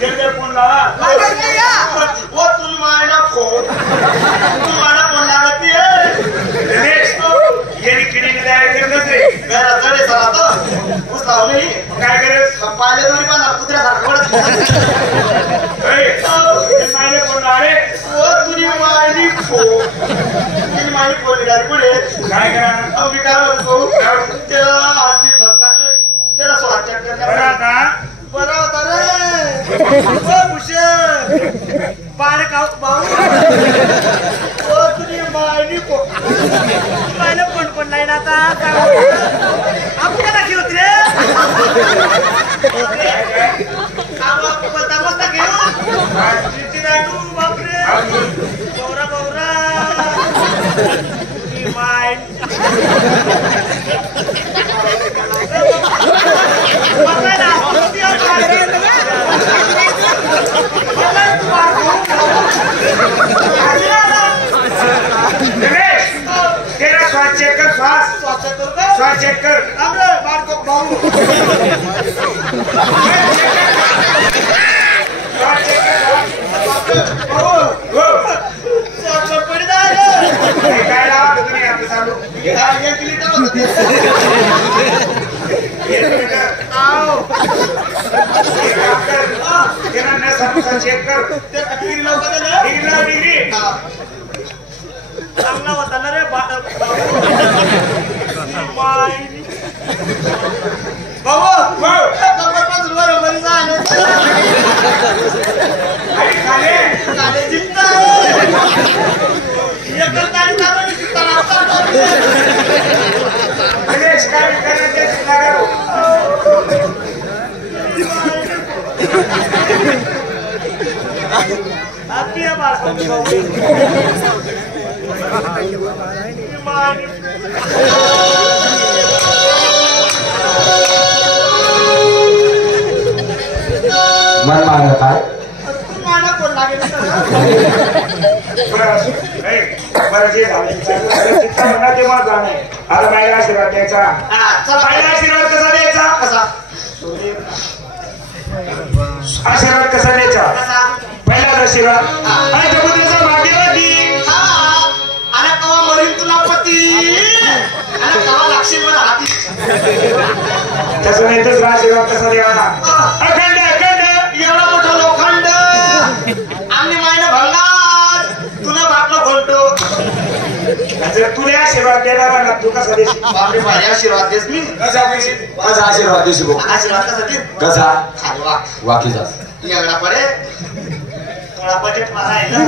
जल्दी फोन लावा वो तुम मायना फोन लागती है ये किडी ने जाय करत रे घरा चढे चला तो उसला नाही काय करे पाहिले दोरी बांधा कुत्र्यासारखं ओढत मायने फोन लावे वो तुझी मायनी फोन डायरेक्ट पुढे काय करा मी काय म्हणतो त्याला हाती ठसकाले त्याला स्वाद चेक करता बरा होता रे ओ भूषण पाणी खाऊ भाऊ ओ तुझी मायनी मायला पण नाही ना आता आपण का घेऊत रे बोलता बोलता घेऊ बापरे बौरा बौरा तुझी माय स्वाद चेक कर मार को भाऊ स्वाद चेक कर पड़ी काय लावा तुम्ही आपलं चालू 1 लिटर होते 1 लिटर आओ केना न सब चेक कर ते डिग्री लवकर दे डिग्री चांगला होता ना रे भाऊ बरोबर झालं खाले जिंकता मन मागं काय माना कोण लागेल बरं जे झालं म्हणा ते माझा नाही आता बायला आशीर्वाद द्यायचा बायला आशीर्वाद कसा द्यायचा कसा आशीर्वाद कसा द्यायचा पहिलाच आशीर्वाद आणि जगुद्रीचा भाग्यवती आणि कवा मरीन तुला पती आणि कवा लागशील मला हाती तसं नाही दुसरा आशीर्वाद कसा द्यावा अखंड अखंड एवढा मोठा लोखंड आम्ही मायनं भंगार तुला बापला खोलतो जर तुला आशीर्वाद देणार ना तू कसा देशील बापरे माझे आशीर्वाद देस मी कसा आशीर्वाद देशी आशीर्वाद कसा दे कसा खाली वाक वाकी जा एवढा पडे थोडा बजेट मारायला